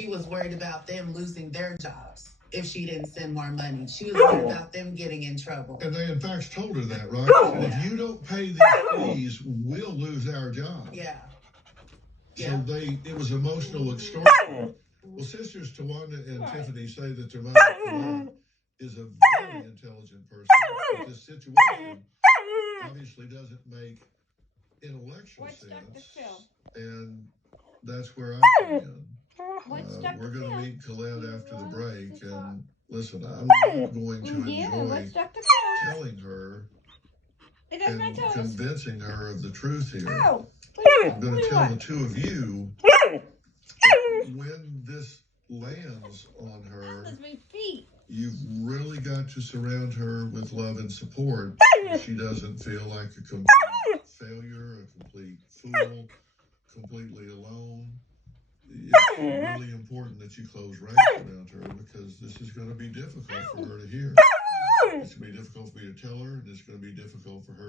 she was worried about them losing their jobs if she didn't send more money. She was worried about them getting in trouble. And they, in fact, told her that, right? And if you don't pay these fees, we'll lose our job. Yeah. So it was emotional extortion. Well, sisters Tawanda and Tiffany say that their mother Colette is a very intelligent person. But this situation obviously doesn't make intellectual sense. And that's where I come in. We're going to meet Colette after the break. And listen, I'm not going to enjoy telling her and convincing her of the truth here. I'm going to tell the two of you when this lands on her, you've really got to surround her with love and support. She doesn't feel like a complete failure, a complete fool, completely alone. It's really important that you close ranks around her because this is going to be difficult for her to hear. It's going to be difficult for me to tell her, and it's going to be difficult for her